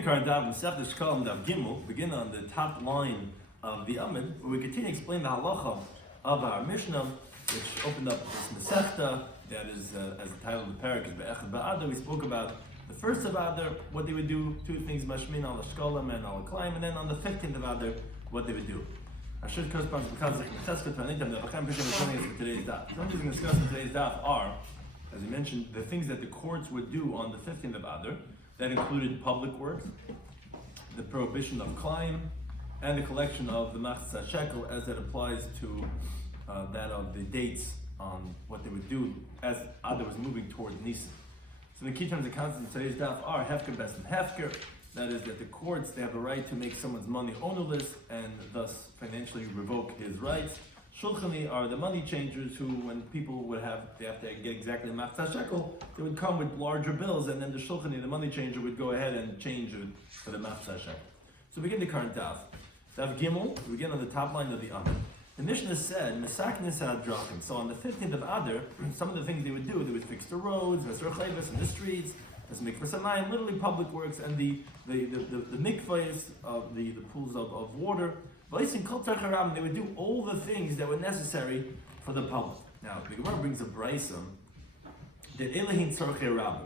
begin the current Daf, Mesechta Shekalim Daf Gimel, begin on the top line of the Amid, where we continue to explain the halacha of our Mishnah, which opened up this Mesechta, that is, as the title of the parak is Be'echad Ba'adar. We spoke about the first of Adar, what they would do, two things, Mashmin al Shekalim and al Climb, and then on the 15th of Adar, what they would do. I should correspond because the Cheskut Panitam, the Bacham Pisham is for today's Daf. Some things we discuss in today's Daf are, as we mentioned, the things that the courts would do on the 15th of Adar. That included public works, the prohibition of climb, and the collection of the machzah shekel as it applies to that of the dates on what they would do as Adar was moving towards Nisan. So the key terms of concepts in today's daf are hefker, best, and hefker. That is that the courts, they have a right to make someone's money ownerless and thus financially revoke his rights. Shulchani are the money changers who, when people would they have to get exactly a machzah shekel, they would come with larger bills, and then the Shulchani, the money changer, would go ahead and change it for the machzah shekel. So begin the current daf. Daf Gimel, we begin on the top line of the Amid. The Mishnah said, Mesaknis ha'drachim. So on the 15th of Adar, some of the things they would do, they would fix the roads, Vesar Chayvus, and the streets, as mikvah samayim, literally public works, and the mikvahs, of the pools of water. They would do all the things that were necessary for the public. Now, the Gemara brings a brayso that Elahin Tzarchei Rabbi.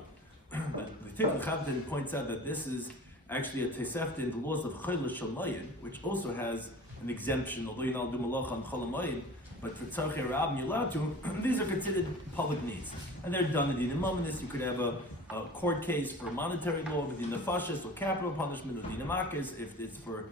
But the Tikkuch Chabdin points out that this is actually a tesefta in the laws of Chayla Shamayim, which also has an exemption, although you don't do malach on Cholamayim, but for Tzarchei Rabbi you're allowed to. These are considered public needs, and they're done in Dina Mominus. You could have a court case for monetary law, with Dina Fashis, or capital punishment, or Dina Makis, if it's for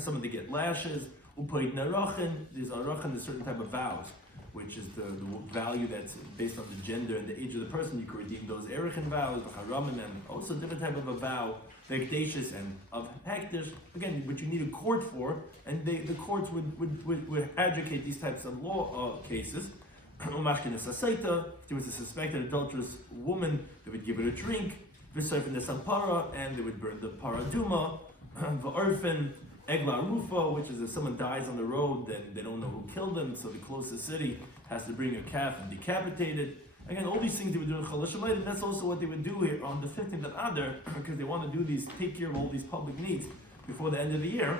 someone to get lashes. Upoid narachin, there's a certain type of vows, which is the value that's based on the gender and the age of the person. You could redeem those erichin vows, haramin, and also different type of a vow, vekdashis and of hektish. Again, which you need a court for, and the courts would adjudicate these types of law cases. Umashkin sasaita, if there was a suspected adulterous woman, they would give her a drink. V'soifin the sampara, and they would burn the paraduma. V'orphin, Egla Rufa, which is if someone dies on the road, then they don't know who killed them, so the closest city has to bring a calf and decapitate it. Again, all these things they would do in Chol HaShamayim, and that's also what they would do here on the 15th of Adar, because they want to do these, take care of all these public needs before the end of the year.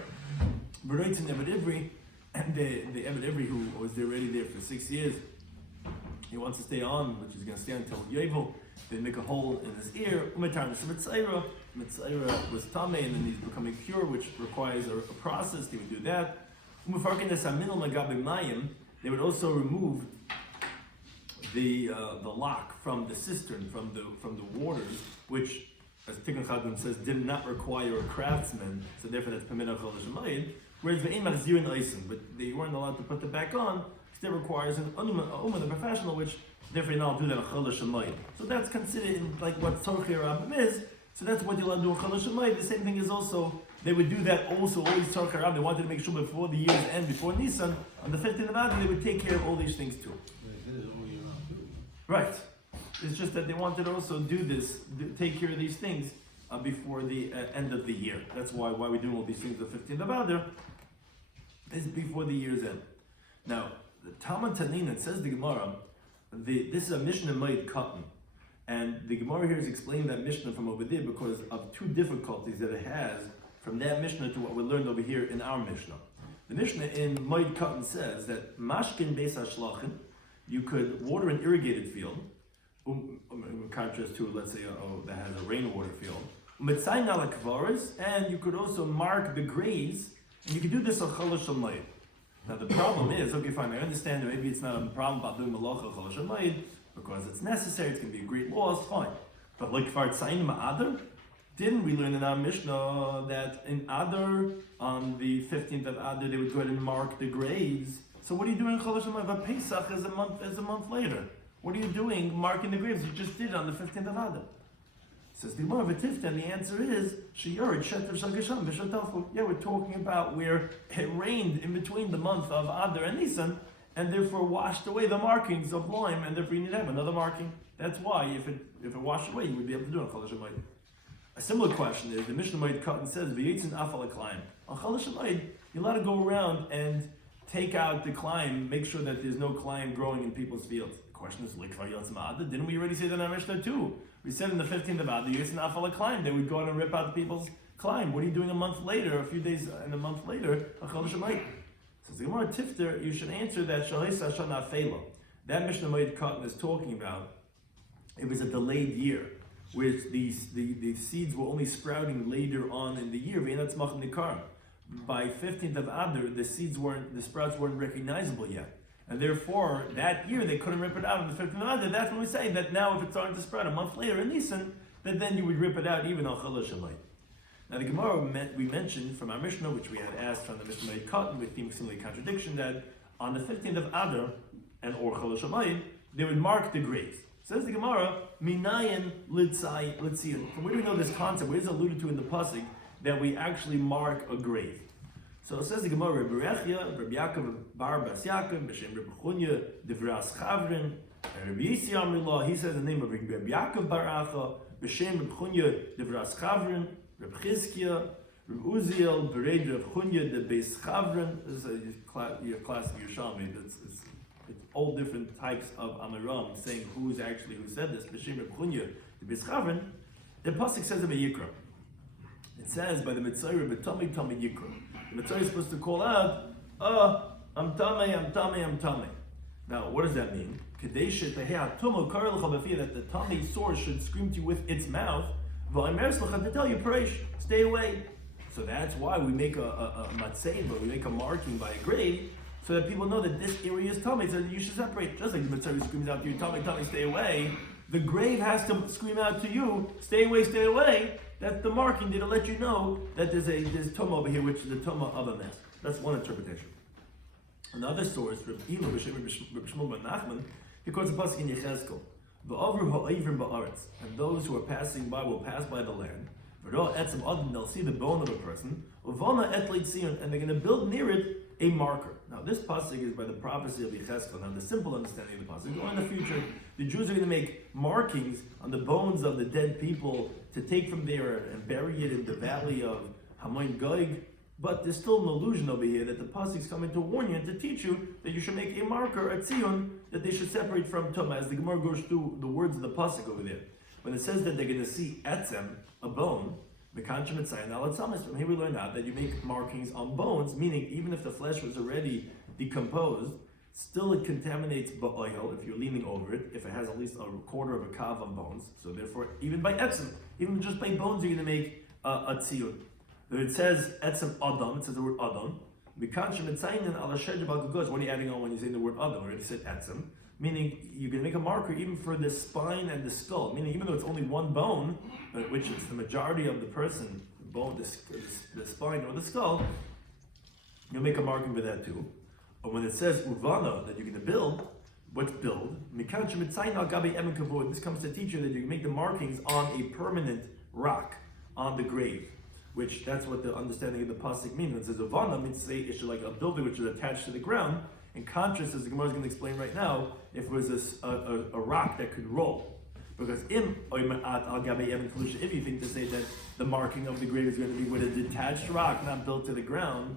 B'roitzin Eved Ivri, and the Eved Ivri, who was already there for 6 years, he wants to stay on, which is going to stay until Yovel. They make a hole in his ear. Umetar Mitzayra. Mitzayra was Tameh, and then he's becoming pure, which requires a process. They would do that. Umefarkin Esaminal Magabi Mayim. They would also remove the lock from the cistern, from the waters, which, as Tikkun Chadon says, did not require a craftsman. So therefore, that's permitted Chol HaShamayim. Whereas the Ein Machzir and Oisim, but they weren't allowed to put it back on. Still requires an ummah, the professional, which therefore you're not do that in Chol HaShamayim. So that's considered in like what Tzarchei Rabbim is. So that's what you're allowed to do in Chol HaShamayim. The same thing is also, they would do that also, always Tzarchei Rabbim. They wanted to make sure before the year's end, before Nisan, on the 15th of Adar, they would take care of all these things too. Right. It's just that they wanted to also do this, take care of these things before the end of the year. That's why we do all these things the 15th of Adar is before the year's end. Now, the Talmud Tanin, it says the Gemara, this is a Mishnah made cotton, and the Gemara here is explaining that Mishnah from over there because of two difficulties that it has from that Mishnah to what we learned over here in our Mishnah. The Mishnah in Moed Cotton says that Mashkin Beis HaShlachin, you could water an irrigated field, in contrast to, let's say, that has a rainwater field, Mitzayin ala Kvaris, and you could also mark the graves, and you could do this on Chol HaShamayim. Now the problem is, okay fine, I understand that maybe it's not a problem about doing Malacha Chol HaShamayim because it's necessary, it's going to be a great law, it's fine. But like Kfar Tzayin Ma'adar, didn't we learn in our Mishnah that in Adar, on the 15th of Adar, they would go ahead and mark the graves? So what are you doing in Chol HaShamayim? But Pesach is a month later. What are you doing marking the graves? You just did it on the 15th of Adar. Says the Gemara V'Tifta, and the answer is shiur sheter shel Gesham v'shatalfu. Yeah, we're talking about where it rained in between the month of Adar and Nisan, and therefore washed away the markings of Loim, and therefore you need to have another marking. That's why if it washed away, you would be able to do it on Chol HaShamayim. A similar question is the Mishnah Moed Cotton says v'yitzin afal climb on Chol HaShamayim. You're allowed to go around and take out the climb, make sure that there's no climb growing in people's fields. The question is, didn't we already say that in our Mishnah too? We said in the 15th of Adar, Yitzin Afal climb, they would go out and rip out people's climb. What are you doing a month later, a few days and a month later? Says the Gemara Tifter, you should answer that Shahisa Shana Fela. That Mishnah Moed Cotton is talking about, it was a delayed year, where the seeds were only sprouting later on in the year. By 15th of Adar, the sprouts weren't recognizable yet. And therefore, that year they couldn't rip it out on the 15th of Adar. That's when we say that now if it's starting to sprout a month later in Nisan, that then you would rip it out even on Chol Shamayim. Now the Gemara we mentioned from our Mishnah, which we had asked from the Mishnah Moed Cotton with seemingly contradiction, that on the 15th of Adar and or Chol Shamayim, they would mark the graves. Says the Gemara, Minayin Litzai Litzion. From where do we know this concept? Where is it alluded to in the pasuk that we actually mark a grave? So it says the Gemara, Rabbi Rechia, Rabbi Yaakov Bar Bas Yaakov, B'Shem Rabbi Chunya, Devras Chavrin, Rabbi Yisi Amrillah. He says the name of Rabbi Yaakov Bar Acha, B'Shem Rabbi Chunya, Devras Chavrin, Rabbi Chizkiya, Rabbi Uziel, Bered Rabbi Chunya, the Beis Chavrin. This is your class of Yerushalmi. It's all different types of Amiram saying who said this. B'Shem Rabbi Chunya, the Beis Chavrin. The pasuk says about Yikra. It says by the Mitzayir, B'Tami Tami Yikra. The Mitzayir is supposed to call out, I'm Tame. Now, what does that mean? That the tummy sore should scream to you with its mouth, to tell you, Paresh, stay away. So that's why we make a matzeva, we make a marking by a grave, so that people know that this area is tummy, so that you should separate. Just like the Mitzayir screams out to you, tummy, stay away, the grave has to scream out to you, stay away. That's the marking to let you know that there's tumah over here, which is the tumah of a mess. That's one interpretation. Another source, Rabbi Shloimy Schwartzberg, he quotes a pasuk in Yechezkel, and those who are passing by will pass by the land. They'll see the bone of a person, and they're going to build near it a marker. Now, this pasuk is by the prophecy of Yechezkel. Now, the simple understanding of the pasuk is, in the future, the Jews are going to make markings on the bones of the dead people to take from there and bury it in the valley of Hamoin Gog. But there's still an illusion over here that the pasuk is coming to warn you and to teach you that you should make a marker at Zion that they should separate from Tumah. As the Gemara goes through the words of the pasuk over there, when it says that they're going to see etzem, a bone, from here we learn out that you make markings on bones, meaning even if the flesh was already decomposed, still it contaminates ba'oil if you're leaning over it, if it has at least a quarter of a kav of bones. So therefore, even by etzem, even just by bones, you're going to make a tziyun. It says etzem adam, it says the word adam. What are you adding on when you say the word adam? We already said etzem. Meaning you can make a marker even for the spine and the skull. Meaning even though it's only one bone, which is the majority of the person, the bone, the spine or the skull, you'll make a marking for that too. But when it says uvana, that you're going to build, what's build? This comes to teach you that you can make the markings on a permanent rock, on the grave. Which that's what the understanding of the pasuk means. When it says uvana, means to say it's like a building which is attached to the ground. In contrast, as the Gemara is going to explain right now, if it was a rock that could roll. Because if you think to say that the marking of the grave is going to be with a detached rock, not built to the ground,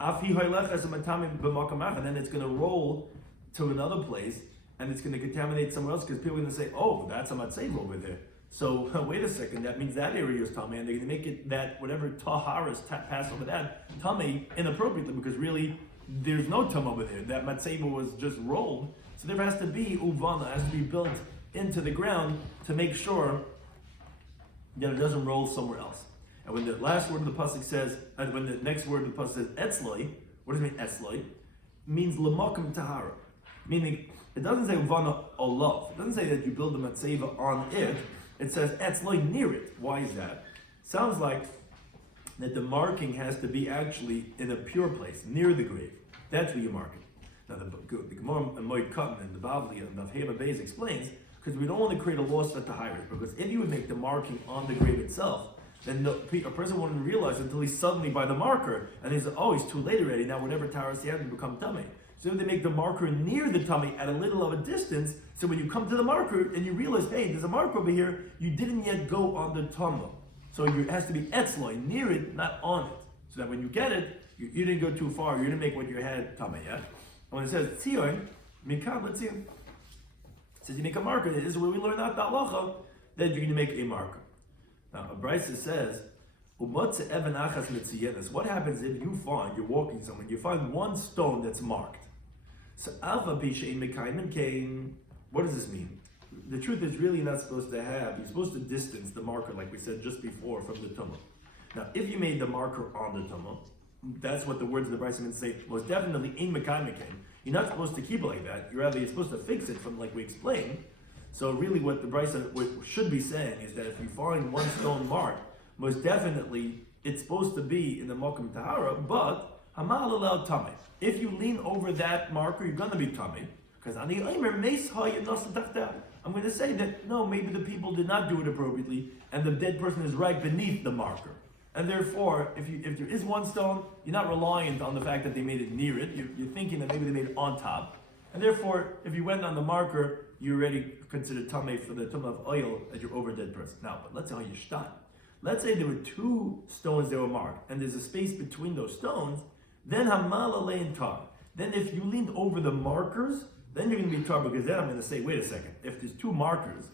then it's going to roll to another place, and it's going to contaminate somewhere else, because people are going to say, oh, that's a matzeva over there. So wait a second, that means that area is tummy, and they're going to make it that whatever taharas pass over that tummy inappropriately, because really there's no tum over there. That matzeva was just rolled, so there has to be uvana, has to be built into the ground to make sure that it doesn't roll somewhere else. And when the last word of the pasuk says, and when the next word of the pasuk says etzloi, what does it mean etzloi? It means lemakom tahara, meaning it doesn't say uvana olav. It doesn't say that you build the matzeva on it. It says etzloi near it. Why is that? Sounds like that the marking has to be actually in a pure place, near the grave. That's where you mark it. Now the Gemara and Moed Cotton and the Bavli and the Hema Beis explains, because we don't want to create a loss at the higher, because if you would make the marking on the grave itself, then a person wouldn't realize until he's suddenly by the marker, and he's like, oh, he's too late already, now whatever taras he had to become tummy. So if they make the marker near the tummy at a little of a distance, so when you come to the marker and you realize, hey, there's a marker over here, you didn't yet go on the tummy. So it has to be etzloi, near it, not on it. So that when you get it, you didn't go too far, you didn't make what you had tummy, yeah? And when it says tzion, mikam letzion, it says you make a marker. This is where we learn out the halacha that you're going to make a marker. Now, a brisa says, What happens if you find, you're walking somewhere, you find one stone that's marked? So alpha pisha mekayim came. What does this mean? The truth is really not supposed to have, you're supposed to distance the marker, like we said just before, from the tumah. Now, if you made the marker on the tumah, that's what the words of the Brisa say, most definitely in mekayim came. You're not supposed to keep it like that. You're supposed to fix it from like we explained. So really what the Brisa should be saying is that if you find one stone marked, most definitely it's supposed to be in the Mokum Tahara, but Hamal allowed Tameh. If you lean over that marker, you're going to be Tameh. Because I'm going to say that, no, maybe the people did not do it appropriately, and the dead person is right beneath the marker. And therefore, if there is one stone, you're not reliant on the fact that they made it near it. You're thinking that maybe they made it on top. And therefore, if you went on the marker, you already considered Tameh for the Tumah of oil as your over dead person. Now, but let's say how you shtan. Let's say there were two stones that were marked, and there's a space between those stones, then Hamal Alein Tar. Then if you leaned over the markers, then you're going to be tar, because then I'm going to say, wait a second, if there's two markers,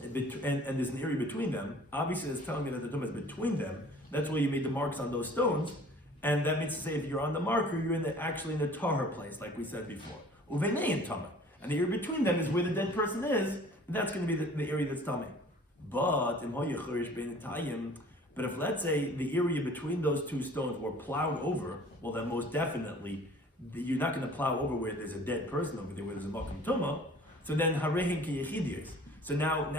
and there's an area between them, obviously it's telling me that the tumah is between them, that's why you made the marks on those stones, and that means to say if you're on the marker, you're actually in the tahar place, like we said before. Uvenein Tameh. And the area between them is where the dead person is, and that's going to be the area that's Tameh. But if let's say the area between those two stones were plowed over, well then most definitely you're not going to plow over where there's a dead person over there, where there's a Makom Tumah. So then harehin ki yechidiyos. So now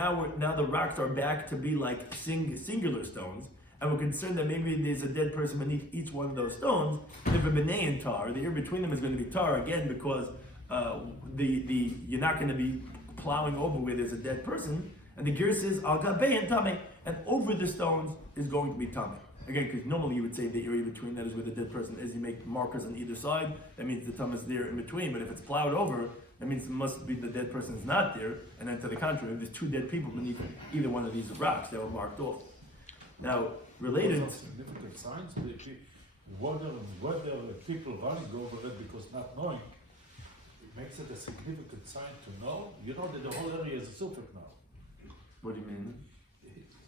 the rocks are back to be like singular stones, and we're concerned that maybe there's a dead person beneath each one of those stones. If a b'nei tar, the area between them is going to be tar again, because you're not going to be plowing over where there's a dead person. And the gear says al gabei and tameh, and over the stones is going to be tameh. Again, because normally you would say the area between that is where the dead person is. You make markers on either side. That means the tameh is there in between. But if it's plowed over, that means it must be the dead person is not there. And then to the contrary, there's two dead people beneath either one of these rocks that were marked off. Now, related. Also significant signs. Whether people running over it because not knowing, it makes it a significant sign to know. You know that the whole area is a suffolk now. What do you mean?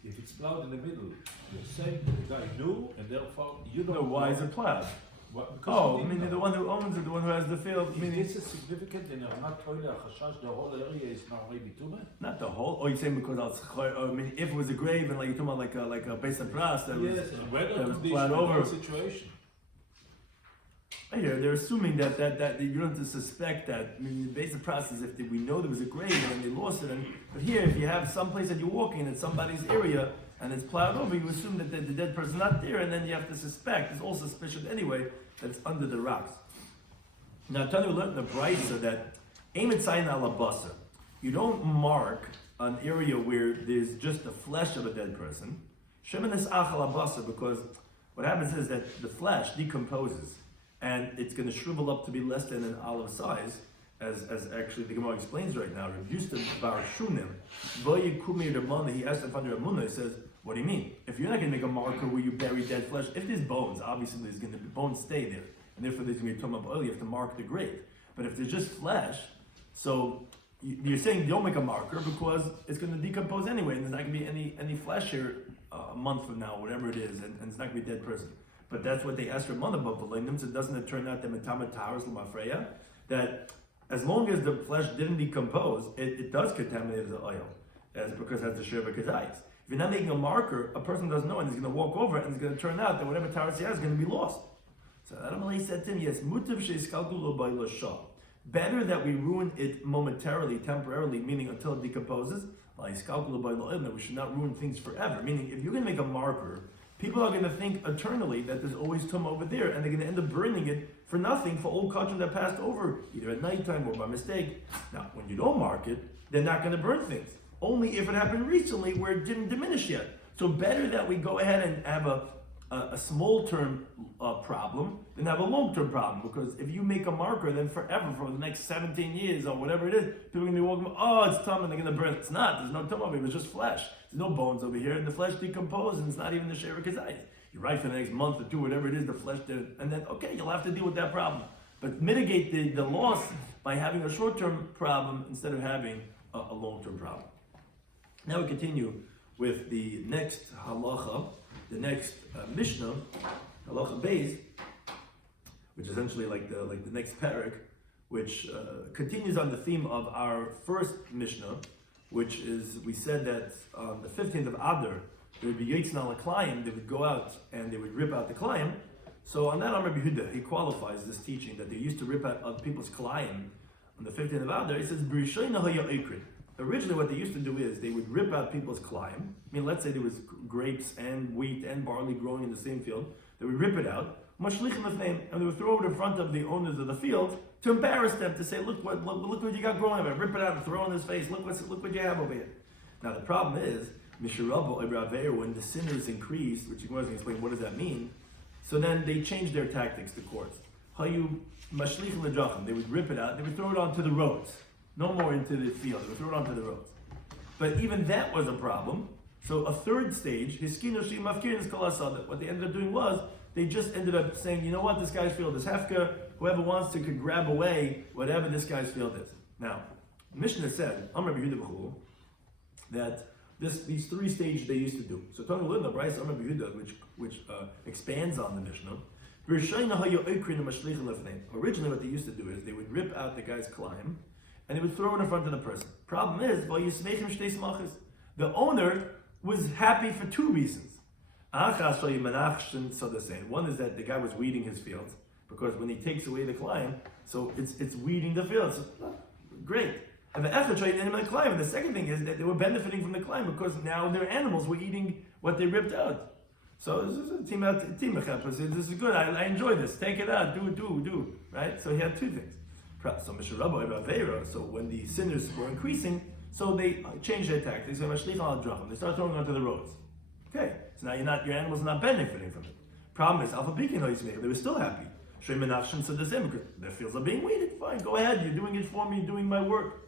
If it's plowed in the middle, you're saying the guy knew, and therefore you don't know. Why is it plowed? I mean, the one who owns it, the one who has the field. This is significant, and I'm not telling you, the whole area is now maybe too much. Not the whole. Or you're saying because if it was a grave and like you're talking about like a base of brass that was plowed over. Situation. Here, they're assuming that you don't have to suspect that. I mean, the basic process, if we know there was a grave and they lost it, but here, if you have some place that you're walking in somebody's area and it's plowed over, you assume that the dead person's not there, and then you have to suspect, it's all suspicious anyway, that it's under the rocks. Now, Tanya learned in the Brisa that Emet Sayin ala Basa, you don't mark an area where there's just the flesh of a dead person. Shemen es ach ala Basa, because what happens is that the flesh decomposes, and it's going to shrivel up to be less than an olive size, as actually the Gemara explains right now. Reduced to bar shunim, he asked if under Ramuna, he says, what do you mean? If you're not going to make a marker where you bury dead flesh, if there's bones, obviously there's going to be bones stay there, and therefore there's going to be tumah oil, you have to mark the grave. But if there's just flesh, so you're saying don't make a marker because it's going to decompose anyway, and there's not going to be any flesh here a month from now, whatever it is, and it's not going to be a dead person. But that's what they asked Ramana about B'leinim. So doesn't it turn out that Metamet Taharas L'Mafreya, that as long as the flesh didn't decompose, it does contaminate the oil, because it has the shiur v'kedayis. If you're not making a marker, a person doesn't know, and he's going to walk over it, and it's going to turn out that whatever Taharas he has is going to be lost. So Adam Alei said to him, yes, Mutav she'iskalku lo b'ilo shah. Better that we ruin it momentarily, temporarily, meaning until it decomposes. That we should not ruin things forever. Meaning, if you're going to make a marker, people are going to think eternally that there's always tum over there, and they're going to end up burning it for nothing for old kachim that passed over, either at nighttime or by mistake. Now, when you don't mark it, they're not going to burn things. Only if it happened recently where it didn't diminish yet. So better that we go ahead and have a small-term problem than have a long-term problem. Because if you make a marker, then forever, for the next 17 years or whatever it is, people are going to be walking, oh, it's tum, and they're going to burn it. It's not. There's no tum over here. It was just flesh. There's no bones over here, and the flesh decomposed, and it's not even the shiur v'kedayis. You're right, for the next month or two, whatever it is, the flesh did, and then, okay, you'll have to deal with that problem. But mitigate the loss by having a short-term problem instead of having a long-term problem. Now we continue with the next halacha. the next Mishnah, Halacha Beis, which is essentially like the next parak, which continues on the theme of our first Mishnah, which is, we said that on the 15th of Adar, there would be Yitzn al Klayim, they would go out and they would rip out the Klayim. So on that, Rabbi Yehuda, he qualifies this teaching that they used to rip out other people's Klayim on the 15th of Adar. He says, originally what they used to do is they would rip out people's Klayim. I mean, let's say there was grapes and wheat and barley growing in the same field. They would rip it out, and they would throw it in front of the owners of the field to embarrass them, to say, look what you got growing over. Rip it out and throw it in his face. Look what you have over here. Now the problem is, when the sinners increased, which you can explain what does that mean, so then they changed their tactics, the courts. They would rip it out, they would throw it onto the roads. No more into the field, they would throw it onto the roads. But even that was a problem. So a third stage, what they ended up doing was, they just ended up saying, you know what, this guy's field is hefker, whoever wants to could grab away whatever this guy's field is. Now, Mishnah said, that these three stages they used to do. So Tony Lin, the Bryce which expands on the Mishnah. Originally what they used to do is they would rip out the guy's Klayim and they would throw it in front of the person. Problem is, the owner was happy for two reasons. One is that the guy was weeding his fields, because when he takes away the Klayim, so it's weeding the fields. So, great. And the second thing is that they were benefiting from the Klayim because now their animals were eating what they ripped out. So this is a team this is good. I enjoy this. Take it out. Do. Right? So he had two things. So when the sinners were increasing, so they changed their tactics. They started throwing onto the roads. Okay, so now your animals are not benefiting from it. Problem is, they were still happy. So their fields are being weeded. Fine, go ahead. You're doing it for me. You're doing my work.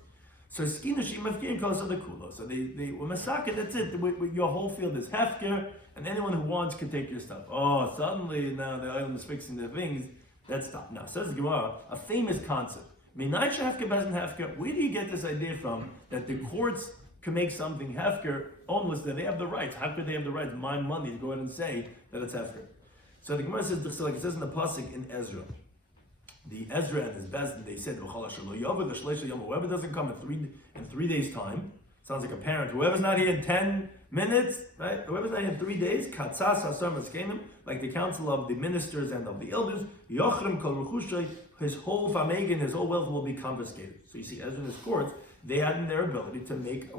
So so they were masaka. That's it. Your whole field is hefker, and anyone who wants can take your stuff. Oh, suddenly now the island is fixing their things. That's stop. Now says the Gemara, a famous concept. Where do you get this idea from that the courts can make something hefker onless, that they have the rights? How could they have the rights? My money to go ahead and say that it's hefker. So the Gemara says, like it says in the pasuk in Ezra, the Ezra and his Bezdin, they said, whoever doesn't come in 3 days' time, sounds like a parent, whoever's not here in 10 minutes, right? Whoever's not here in 3 days, katzas hasar maskenim, like the council of the ministers and of the elders, yochrim kol ruchushay, his whole famegin, his whole wealth will be confiscated. So you see, Ezra and his courts, they had in their ability to make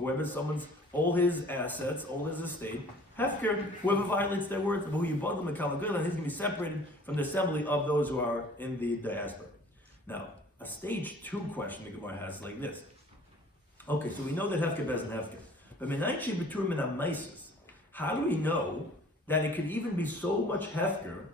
all his assets, all his estate, hefker, whoever violates their words, and he's going to be separated from the assembly of those who are in the diaspora. Now, a stage 2 question the Gemara has like this. Okay, so we know that hefker bezin hefker, but how do we know that it could even be so much hefker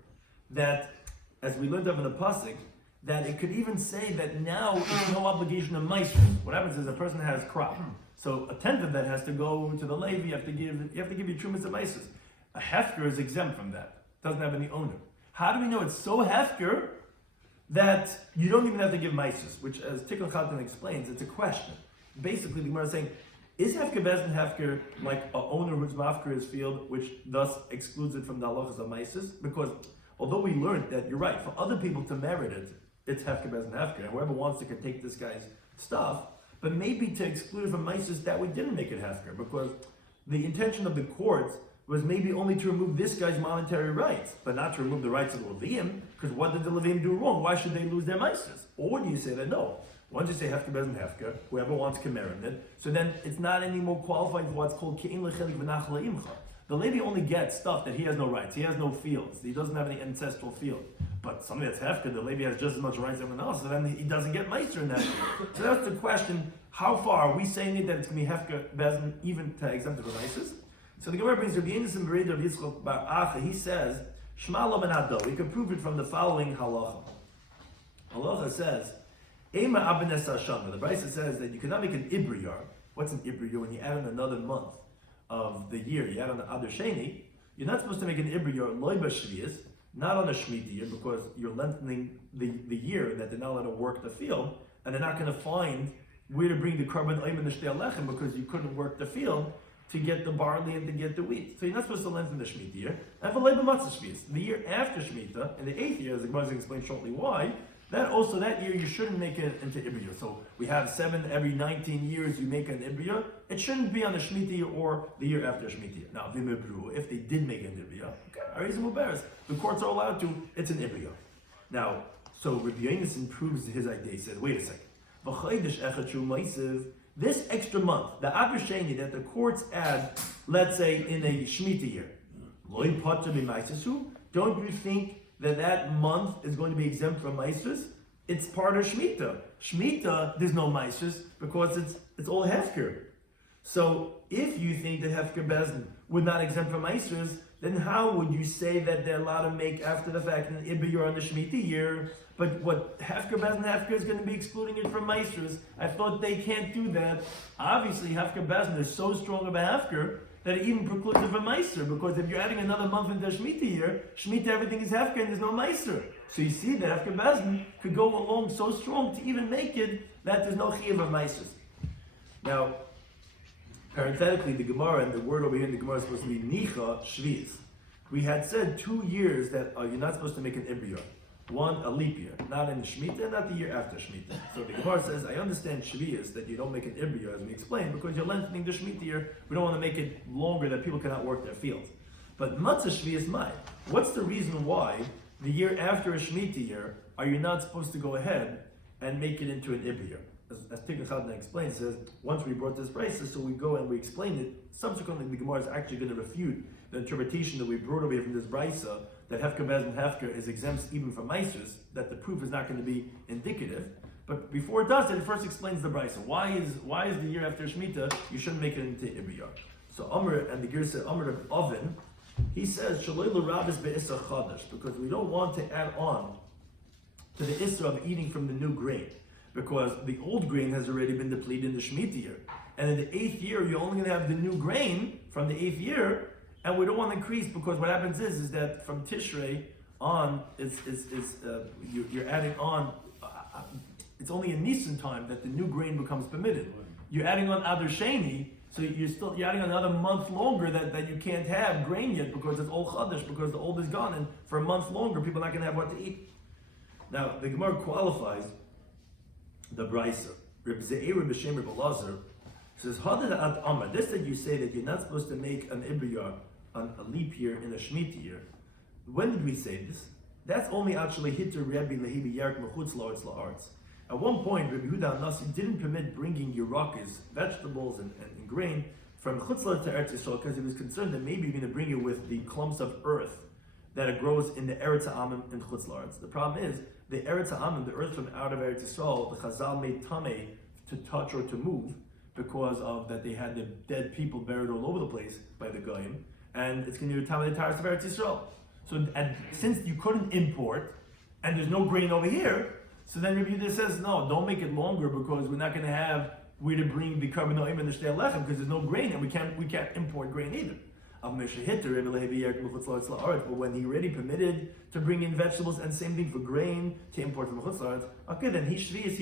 that, as we learned up in the pasuk, that it could even say that now there's no obligation of meiser? What happens is a person has crop. So a tenth of that has to go to the Levi. You have to give your trumas and meises. A hefker is exempt from that. Doesn't have any owner. How do we know it's so hefker that you don't even have to give meises? Which, as Tikkun Chatan explains, it's a question. Basically, the Gemara is saying, is hefker bezin hefker like an owner who's mafker his field, which thus excludes it from the halachas of meises? Because although we learned that you're right, for other people to merit it, it's hefker bezin hefker, and whoever wants to can take this guy's stuff. But maybe to exclude it from meises, that we didn't make it hefker, because the intention of the courts was maybe only to remove this guy's monetary rights, but not to remove the rights of the Leviim, because what did the Leviim do wrong? Why should they lose their meises? Or do you say that no? Once you say hefker bezin hefker, whoever wants can merit it, so then it's not anymore qualified for what's called ke'in lechelik v'nach la'imcha. The Levi only gets stuff that he has no rights, he has no fields, he doesn't have any ancestral field. But something that's hefker, the Levi has just as much rights as everyone else, so then he doesn't get meiser in that. So that's the question, how far are we saying it that it's going to be hefker bezin even to exempt the meises? So the Gemara brings Rabbi Yonasan Bereid of Yitzchok Bar Acha, he says, Shema lo menado, we can prove it from the following halacha. Halacha says, Ema abenes hashana, the Brisa says that you cannot make an ibriyar. What's an ibriyar? When you add on another month of the year, you add on the Adar Sheni, you're not supposed to make an ibriyar loy b'shviyas, not on a Shemitah year, because you're lengthening the year that they're not allowed to work the field, and they're not going to find where to bring the carbon oim and the shtei alechem because you couldn't work the field to get the barley and to get the wheat. So you're not supposed to lengthen the Shemitah year. And for Leiba Matzah Shvius, the year after Shemitah, in the 8th year, as the Gemara is going to explain shortly why, that year you shouldn't make it into Ibriyah. So we have 7 every 19 years you make an Ibriyah. It shouldn't be on the Shemitah year or the year after Shemitah year. Now, if they did make an Ibriyah, okay, the courts are allowed to, it's an Ibriyah. Now, so Rabbi Yonason proves his idea. He says, wait a second. This extra month, the Abisheni that the courts add, let's say in a Shemitah year, don't you think that month is going to be exempt from Maisrus? It's part of Shemitah. Shemitah, there's no Maisrus because it's all Hefker. So if you think that Hefker Bezin would not exempt from Maisrus, then how would you say that they're allowed to make after the fact an Ibriyah on the Shemitah year? But what Hefker Bezin Hefker is going to be excluding it from Maisrus. I thought they can't do that. Obviously, Hefker Bezin is so strong of a Hefker that it even precludes it from Meiser, because if you're adding another month into Shemitah year, Shemitah everything is Hefker and there's no Meiser. So you see that Hefker Bezin could go along so strong to even make it that there's no Chiyuv of Meisers. Now, parenthetically, the Gemara, and the word over here in the Gemara is supposed to be Nicha Shvius. We had said 2 years that you're not supposed to make an Ibriyah. One, a leap year, not in the Shemitah, not the year after Shemitah. So the Gemara says, I understand Shvius, that you don't make an Ibriyah, as we explained, because you're lengthening the Shemitah year. We don't want to make it longer that people cannot work their fields. But Matzah Shvius Mai. What's the reason why the year after a Shemitah year are you not supposed to go ahead and make it into an Ibriyah? As Tikkun Chadna explains, says, once we brought this price, so we go and we explain it, subsequently the Gemara is actually going to refute the interpretation that we brought over here from this Brisa, that Hefker Bezin Hefker is exempt even from Meisers, that the proof is not going to be indicative. But before it does it first explains the Brisa. Why is the year after Shemitah, you shouldn't make it into Ibriyah? So Amr, and the Ger said, Amr of Oven, he says, Shaloi l'Rabbis be'issa chadash, because we don't want to add on to the Issa of eating from the new grain, because the old grain has already been depleted in the Shemitah year. And in the 8th year, you're only going to have the new grain from the 8th year, and we don't want to increase, because what happens is that from Tishrei on, you're adding on, it's only in Nisan time that the new grain becomes permitted. You're adding on Adar Sheni, so you're adding another month longer that you can't have grain yet, because it's all Chadash, because the old is gone, and for a month longer, people are not going to have what to eat. Now, the Gemara qualifies the Brisa. Reb Ze'er B'Shem Reb Elazar says, this that you say that you're not supposed to make an Ibriyah on a leap year in a Shemitah year. When did we say this? That's only actually hit to Rabbi Lehi B'Yark Mechutz La'aretz La'aretz. At one point, Rabbi Yehuda Nasi didn't permit bringing Yerakis, vegetables and grain, from Chutz La'aretz to Eretz Yisrael, because he was concerned that maybe you're going to bring it with the clumps of earth that it grows in the Eretz Ha'amim in Chutz La'aretz. The problem is, the Eretz Ha'amim, the earth from out of Eretz Yisrael, the Chazal made tameh to touch or to move, because of that they had the dead people buried all over the place by the Goyim, and it's going to be tameh the Taras of Eretz Yisrael. So, and since you couldn't import, and there's no grain over here, so then Rabbi Yehuda says, no, don't make it longer, because we're not going to have where to bring the Karbonoim and the Shtei Lechem, because there's no grain, and we can't import grain either. But when he already permitted to bring in vegetables, and same thing for grain to import from Chutz La'aretz, okay, then he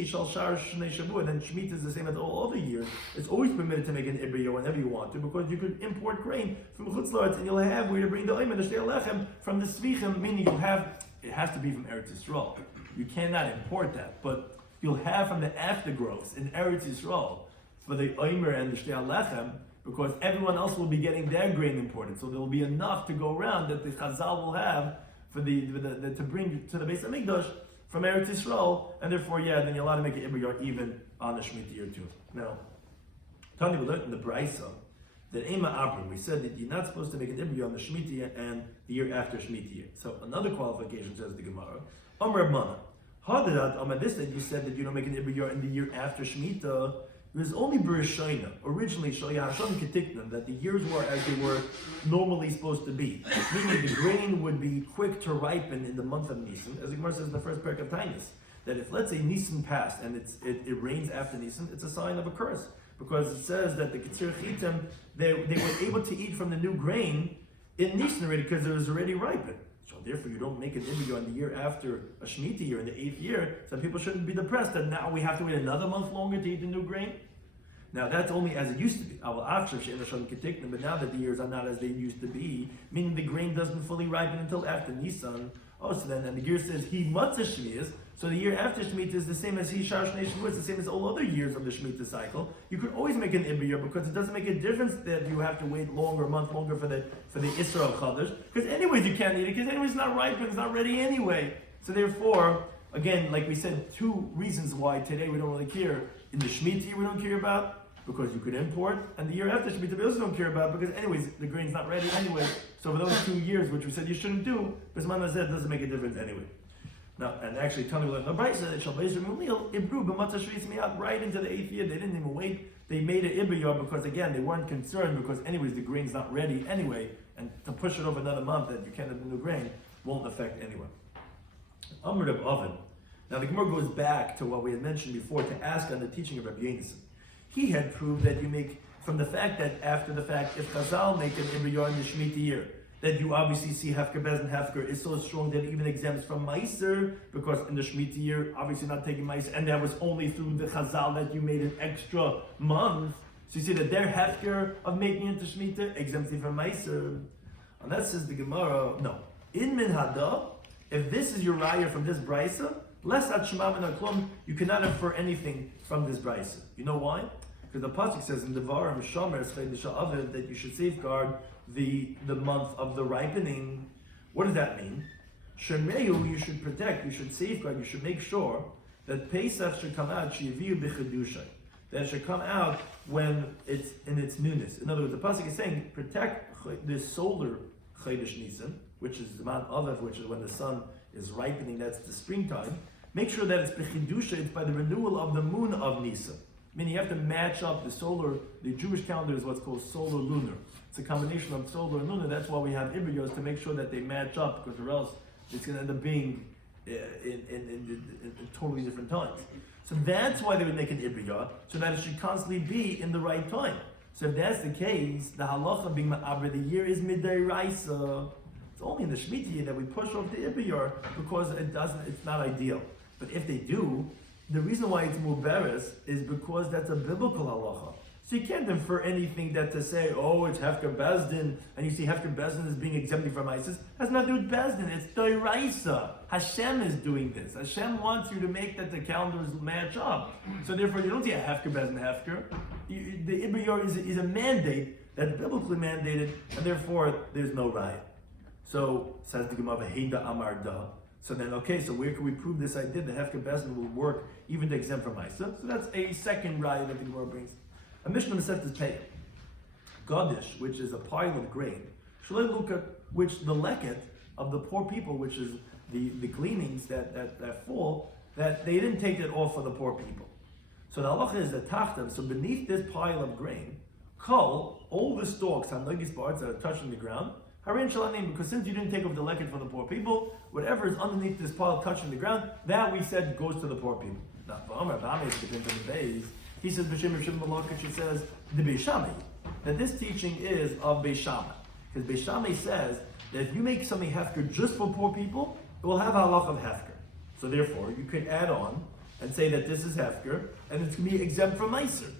shall shar shnei shavua. Then Shemitah is the same as all other years. It's always permitted to make an Ibriyah whenever you want to, because you could import grain from Chutz La'aretz, and you'll have where to bring the oim and the Shtei Lechem from the Svichim, meaning it has to be from Eretz Yisrael. You cannot import that, but you'll have from the aftergrowths in Eretz Yisrael for the oimer and the Shtei Lechem, because everyone else will be getting their grain imported, so there will be enough to go around that the Chazal will have for the to bring to the Beis Hamikdash from Eretz Yisrael, and therefore, then you're allowed to make an Ibriyah even on the Shemitah year too. Now, Tani, we learned in the Brisa that Ema Abra, we said that you're not supposed to make an Ibriyah on the Shemitah year and the year after Shemitah year. So another qualification, says the Gemara, Amr Mana, Hadadat Amar, this that you said that you don't make an Ibriyah in the year after Shemitah. It was only Bereshayna, originally that the years were as they were normally supposed to be. Meaning the grain would be quick to ripen in the month of Nisan, as the Gemara says in the first parak of Tainus. That if, let's say, Nisan passed and it rains after Nisan, it's a sign of a curse. Because it says that the Ketzir Chitim, they were able to eat from the new grain in Nisan already, because it was already ripened. So therefore, you don't make an Ibriyah in the year after a Shemitah year, in the 8th year, so people shouldn't be depressed that now we have to wait another month longer to eat the new grain. Now that's only as it used to be. But now that the years are not as they used to be, meaning the grain doesn't fully ripen until after Nisan. Oh, so then, and the gear says he matzah shmiyas. So the year after Shemitah is the same as he shar shnei shavuos, the same as all other years of the Shemitah cycle. You could always make an ibir because it doesn't make a difference that you have to wait longer, a month longer for the Isra of Chadash. Because anyways you can't eat it, because anyways it's not ripe and it's not ready anyway. So therefore, again, like we said, two reasons why today we don't really care. In the Shemitah we don't care about, because you could import, and the year after Shemitah we also don't care about, because anyways the grain's not ready anyway. So for those 2 years, which we said you shouldn't do, Bismillah said doesn't make a difference anyway. Now, and actually, Tani will have Brisa that shall base Remulil Ibru b'matzah shvis miyad right into the 8th year. They didn't even wait. They made an Ibiyah because again they weren't concerned because anyways the grain's not ready anyway, and to push it over another month that you can't have the new grain won't affect anyone. Amr of Oven. Now the Gemara goes back to what we had mentioned before to ask on the teaching of Rabbi Yomi. He had proved that you make from the fact that after the fact if Chazal make an Ibiyah in the Shemitah year, that you obviously see Hefker Bez and Hefker is so strong that it even exempts from Meiser, because in the Shemitah year, obviously not taking Meiser, and that was only through the Chazal that you made an extra month. So you see that their Hefker of making it into Shemitah exempts you from Meiser. And that says the Gemara, no. In Min Hada, if this is your raya from this Brisa, less at Shema Min HaKlum, you cannot infer anything from this Brisa. You know why? Because the pasuk says in Devarim Shomer Aviv that you should safeguard the month of the ripening. What does that mean? Shemeyu, you should protect, you should safeguard, you should make sure that Pesach should come out Sheviu b'chedushay. That it should come out when it's in its newness. In other words, the pasuk is saying protect the solar Chodesh Nisan, which is the month Aviv, which is when the sun is ripening. That's the springtime. Make sure that it's b'chedushay. It's by the renewal of the moon of Nisan. Meaning you have to match up the Jewish calendar is what's called solar lunar. It's a combination of solar and lunar. That's why we have Ibriyos to make sure that they match up, because or else it's going to end up being in totally different times. So that's why they would make an Ibriyah, so that it should constantly be in the right time. So if that's the case, the halacha being ma'aber, the year is midday raisa. It's only in the Shemitah year that we push off the Ibriyah because it's not ideal. But if they do, the reason why it's muberes is because that's a biblical halacha. So you can't infer anything that to say, oh, it's Hefker Bezdin, and you see Hefker Bezdin is being exempted from ISIS. Has nothing to do with Bezdin, it's Doiraisa. Hashem is doing this. Hashem wants you to make that the calendars match up. So therefore you don't see a Hefker Bezdin Hefker. The Ibriyah is a mandate that's biblically mandated, and therefore there's no right. So, says the Gemara, Heida Amar Da. So then, okay, so where can we prove this idea? The Hefker Bezdin will work even to exempt from ISIS. So that's a second raya that the Gemara brings. A Mishnah Masechet is Pei. Gadish, which is a pile of grain, Shalei Luka, which the leket of the poor people, which is the gleanings that fall, that they didn't take it off for the poor people. So the halacha is that tachtam, so beneath this pile of grain, kol, all the stalks, hanogis parts that are touching the ground, harin shalanim, because since you didn't take off the leket for the poor people, whatever is underneath this pile touching the ground, that we said goes to the poor people. Now, the base. He says, B'Shem Rishim Malakich, he says, the Beishamai, that this teaching is of Beishamai. Because Beishamai says that if you make something hefker just for poor people, it will have a halach of hefker. So therefore, you could add on and say that this is hefker, and it's going to be exempt from Meiser.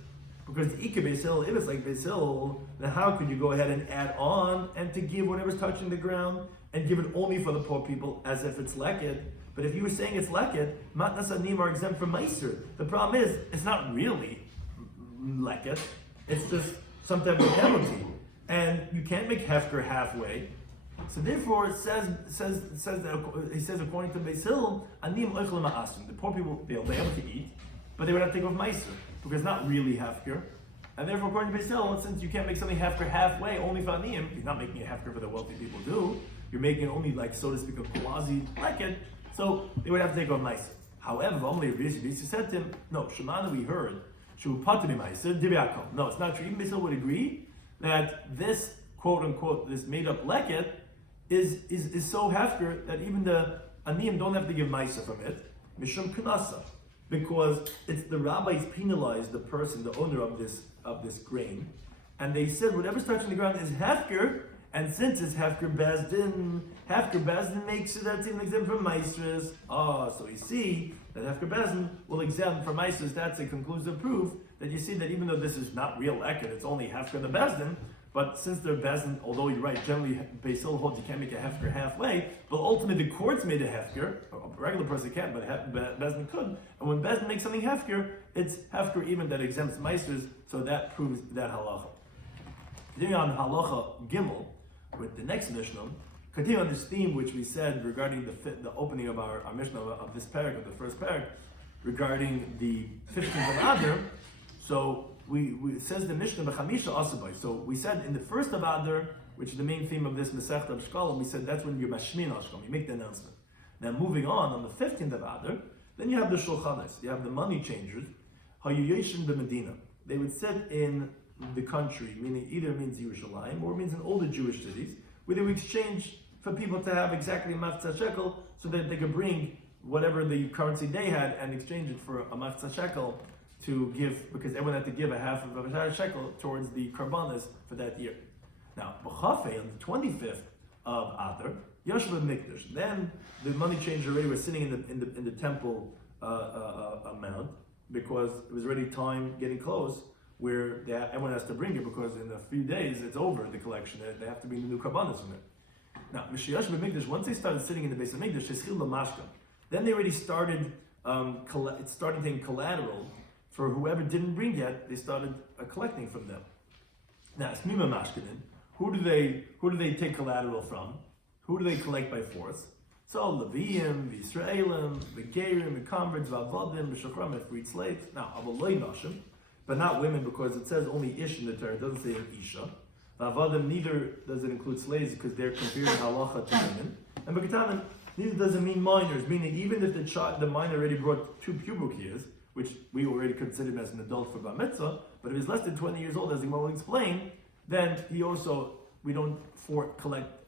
Because the Ika Beisil, if it's like Beisil, then how could you go ahead and add on and to give whatever's touching the ground and give it only for the poor people as if it's leket? But if you were saying it's leket, matnas anim are exempt from meiser. The problem is, it's not really leket. It's just some type of penalty, and you can't make hefker halfway. So therefore, it says that he says according to Beis Hillel, anim oichlem ma'asim. The poor people they'll be able to eat, but they would have to take off meiser because it's not really hefker. And therefore, according to Beis Hillel, since you can't make something hefker halfway only for anim, you're not making a hefker for the wealthy people do. You're making it only like so to speak a quasi leket. So they would have to take on Meiser. However, only Rabbi said to him, no, Shemana we heard, no, it's not true. Even Beisil would agree that this quote unquote, this made up leket is so hefker that even the aniyim don't have to give Meiser from it, Mishum Knasa, because it's the rabbis penalized the person, the owner of this grain, and they said whatever's touching the ground is hefker. And since it's Hefker Bezdin makes it that's even exempt from Meisters. So we see that Hefker Bezdin will exempt from Meisters. That's a conclusive proof that you see that even though this is not real eket, it's only hefker the bezdin, but since they're bezdin, although you're right, generally Basil holds you can't make a hefker halfway, but ultimately the court's made a hefker, a regular person can't, but bezdin could, and when bezdin makes something hefker, it's hefker even that exempts meisters, so that proves that halacha. Continuing on halacha gimel, with the next Mishnah, continue on this theme which we said regarding the opening of our Mishnah of this parak, of the first parak, regarding the 15th of Adar. So it says the Mishnah b'chamisha asabai. So we said in the first of Adar, which is the main theme of this Masechta of Shekalim, we said that's when you're mashmin ashkam, you make the announcement. Now moving on the 15th of Adar, then you have the shulchanes, you have the money changers, hayuyeshin b'medina. They would sit in the country, meaning either means Yerushalayim or means in older Jewish cities, where they would exchange for people to have exactly a machzah shekel, so that they could bring whatever the currency they had and exchange it for a machzah shekel to give, because everyone had to give a half of a shekel towards the karbanas for that year. Now, b'chafei, on the 25th of Adar, Yashva Mikdash. Then the money changer already was sitting in the temple mount, because it was already time getting close where everyone has to bring it, because in a few days it's over the collection. They have to bring the new karbanas from it. Now, Mashiach Mikdash, once they started sitting in the base of Mikdash, Shechil Lamashka, then they already started taking collateral for whoever didn't bring yet. They started collecting from them. Now, Smima Mashkanin, who do they take collateral from? Who do they collect by force? So Leviim, the Israelim, the Gerim, the converts, Vavodim, the Shachram, the freed slaves. Now, Avaloi Nashim, but not women, because it says only Ish in the Torah, it doesn't say Isha. Vavodim, neither does it include slaves, because they're compared in halacha to women. And Bekatanim, neither does it mean minors, meaning even if the minor already brought 2 pubic years, which we already consider him as an adult for Bar Mitzvah, but if he's less than 20 years old, as he will explain, then we don't collect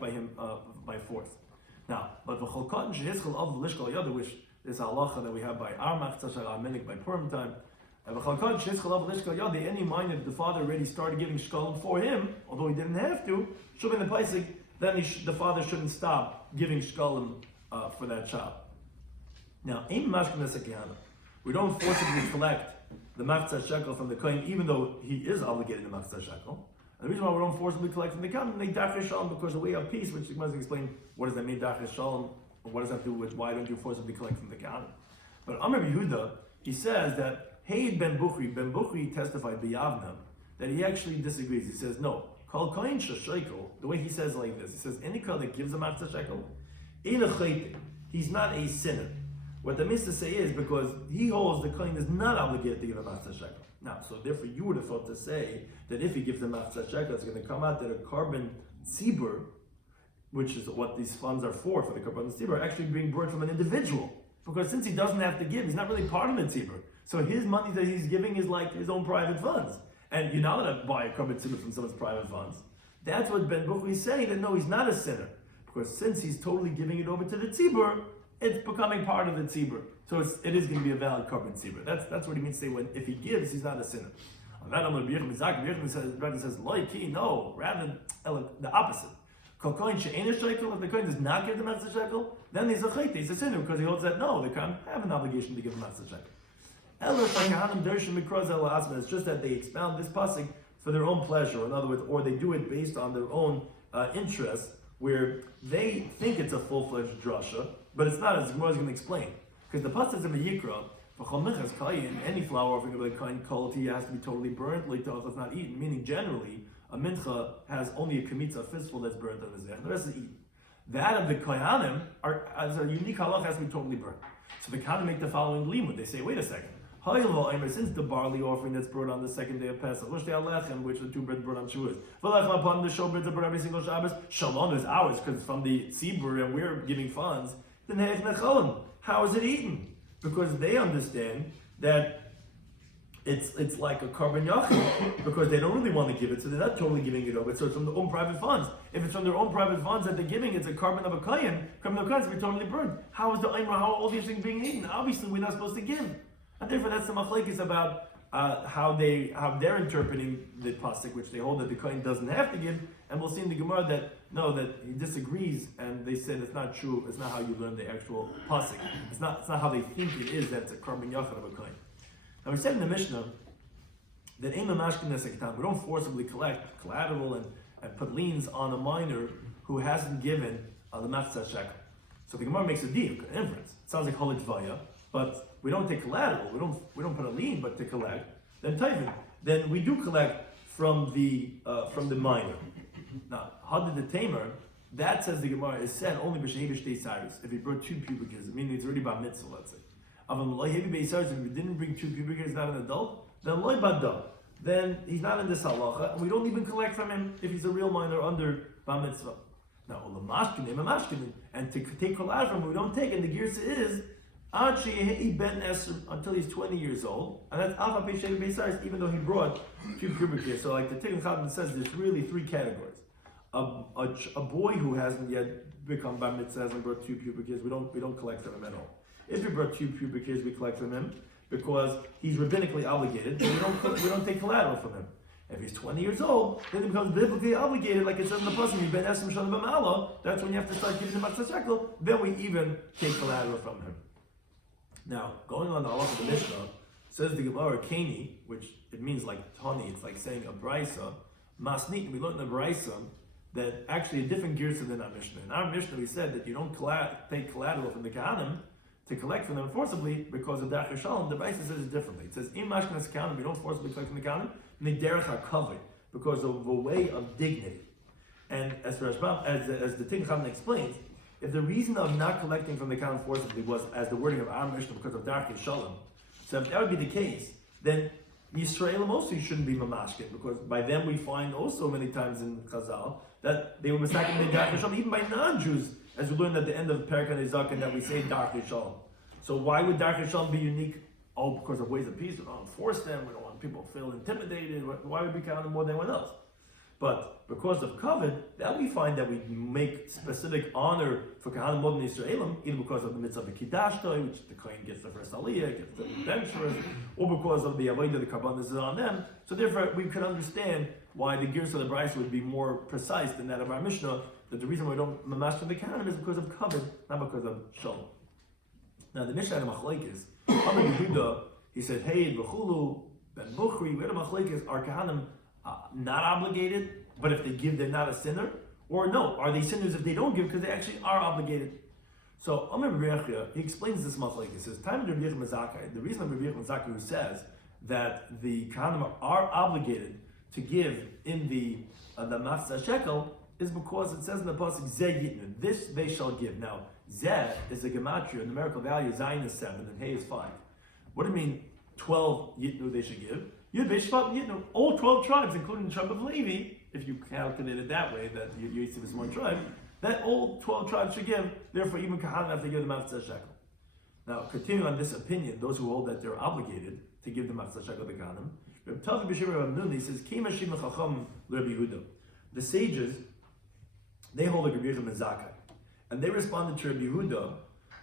by him by force. Now, but the Cholkot Shehischel of Lishkal Yada, which is a halacha that we have by our Machzah Shal Minik by Purim time, the Cholkot Shehischel of Lishkal Yada, any minor that the father already started giving shkalim for him, although he didn't have to, should be in the Paisik, then the father shouldn't stop giving shkalim for that child. Now, we don't forcibly collect the machzah shekel from the kohen, even though he is obligated to machzah shekel. And the reason why we don't forcibly collect from the kohen, they dachir shalom, because the way of peace, which the Gemara explain, what does that mean, dachir shalom, and what does that do with why don't you forcibly collect from the kohen? But Amr Yehuda, he says that Heid ben Bukhri testified b'Yavna that he actually disagrees. He says no, kol kohen shashekel. The way he says like this, he says any kohen that gives a machzah shekel, he's not a sinner. What that means to say is because he holds the kohen is not obligated to give a machzah shekel. Now, so therefore you would have thought to say that if he gives a machzah shekel, it's going to come out that a carbon tzibur, which is what these funds are for the carbon tzibur, are actually being brought from an individual. Because since he doesn't have to give, he's not really part of the tzibur. So his money that he's giving is like his own private funds. And you're not going to buy a carbon tzibur from someone's private funds. That's what Ben Bukhari is saying, that no, he's not a sinner. Because since he's totally giving it over to the tzibur, it's becoming part of the tzibur. So it is going to be a valid carbon tzibur. That's what he means to say if he gives, he's not a sinner. Says, no, rather the opposite. If the kohen does not give the machzah shekel, then he's a chayte, he's a sinner, because he holds that no, the kohen have an obligation to give the machzah shekel. It's just that they expound this pasuk for their own pleasure, in other words, or they do it based on their own interest, where they think it's a full-fledged drasha, but it's not, as the Gemara is going to explain. Because the pasuk in the Yikra, any flour offering of the kind quality has to be totally burnt, it's not eaten, meaning generally, a mincha has only a kamitza, a fistful that's burnt on the zeh, and the rest is eaten. That of the kohanim, as a unique halach, has to be totally burnt. So the kohanim make the following limud. They say, wait a second, since the barley offering that's brought on the second day of Pesach, which the 2 breads brought on Shavuos, upon the showbreads that brought every single Shabbos, shalom is ours because it's from the tzibur and we're giving funds. Then how is it eaten? Because they understand that it's like a carbon yachid, because they don't really want to give it, so they're not totally giving it over. So it's from their own private funds. If it's from their own private funds that they're giving, it's a carbon of a kohen. Carbon of a kohen is to be totally burned. How is the Aimra, how are all these things being eaten? Obviously, we're not supposed to give. And therefore, that's the machlekes about how they're interpreting the pasuk, which they hold that the kohen doesn't have to give. And we'll see in the Gemara that he disagrees, and they said it's not true. It's not how you learn the actual pasuk. It's not how they think it is. That it's a carbon yachid of a kohen. Now we said in the Mishnah that we don't forcibly collect collateral and put liens on a minor who hasn't given the matzah shekel. So the Gemara makes a deal, an inference. It sounds like holy tvaya, but we don't take collateral. We don't put a lien, but to collect. Then we do collect from the minor. Now, hadid the tamer, that says the Gemara is said only b'sheivish day cyrus. If he brought 2 pubic hairs, meaning it's already bar mitzvah, let's say. If he didn't bring 2 pubic hairs, not an adult, then loy bada. Then he's not in this halacha, and we don't even collect from him if he's a real minor under bar mitzvah. Now, and to take collateral from him, we don't take, and the girsa is until he's 20 years old, and that's alpha peshevi beisaris, even though he brought 2 pubic hairs. So, like the Tikkun Chatan says, there's really 3 categories. A boy who hasn't yet become bar mitzvah, hasn't brought 2 pubic hairs, we don't collect from him at all. If he brought 2 pubic hairs, we collect from him because he's rabbinically obligated, and we don't take collateral from him. If he's 20 years old, then he becomes biblically obligated, like it says in the Pasuk, you've been esem shana b'ma'ala. That's when you have to start giving him matzah shekel. Then we even take collateral from him. Now, going on the halacha of the Mishnah, says the Gemara Keni, which it means like Tani, it's like saying a brisa. Masnik, we learned in the brisa that actually a different girsa than our Mishnah. In our Mishnah, we said that you don't take collateral from the Kahanim to collect from them forcibly because of Daf Yomi. The brisa says it differently. It says in mashkanas Kahanim, we don't forcibly collect from the Kahanim. Derech HaKavod, because of a way of dignity. And as the Tikkun Chatan explains, if the reason of not collecting from the Kahanim forcibly was, as the wording of our Mishnah, because of Darkei Shalom, so if that would be the case, then Yisraelim also shouldn't be mamashkin, because by them we find also many times in Chazal that they were mistaken in Darkei Shalom, even by non-Jews, as we learned at the end of Perek HaNezaken that we say Darkei Shalom. So why would Darkei Shalom be unique? Oh, because of ways of peace, we don't force them, we don't want people to feel intimidated, why would we count them more than anyone else? But because of Kavod, that we find that we make specific honor for Kahanim more than Yisraelim, either because of the mitzvah of the Kiddushtoi, which the Kohen gets the first Aliyah, gets the benchers, or because of the Avodah, the Karbanos is on them. So therefore, we can understand why the Girsa of the Brisa would be more precise than that of our Mishnah, that the reason why we don't mamash from the Kahanim is because of Kavod, not because of Shalom. Now the Mishnah had a machlekes. Amar Yehuda, he said, "Hey, v'chulu ben buchri." We had a machlekes. Are Kahanim not obligated, but if they give, they're not a sinner? Or no, are they sinners if they don't give because they actually are obligated? So Amar Rebbe he explains this machlekes. He says, "Time Rabbi Yochanan Zakkai." The reason Rabbi Yochanan Zakkai who says that the Kahanim are obligated to give in the matzah shekel is because it says in the pasuk Zeh Yitnu, this they shall give. Now Zeh is a gematria, numerical value. Zayin is 7 and Hey is 5. What do you mean 12 Yitnu they should give? Yud Beishvat Yitnu, all 12 tribes, including the tribe of Levi, if you calculate it that way, that Yosef is one tribe, that all 12 tribes should give. Therefore, even Kahanim have to give the matzah shekel. Now, continuing on this opinion, those who hold that they're obligated to give the matzah shekel to Kahanim, Reb Tavi B'Shir Reb Nun, he says, Kima Shima Chacham Rabbi Yehuda. The sages, they hold like Rabbi Yochanan Zakkai. And they responded to Rabbi Yehuda,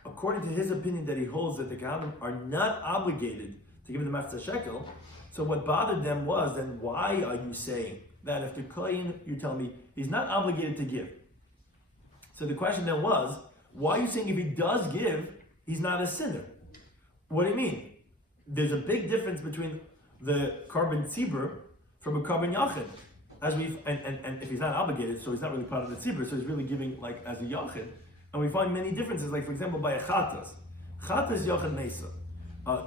according to his opinion that he holds that the Kahanim are not obligated to give the matzah shekel. So what bothered them was, then why are you saying that if the Kohen, you're telling me, he's not obligated to give? So the question then was, why are you saying if he does give, he's not a sinner? What do you mean? There's a big difference between the carbon tzibur from a carbon yachid. As and if he's not obligated, so he's not really part of the tzibur, so he's really giving like as a yachid. And we find many differences, like for example by a chatas. Chatas yachid mesa.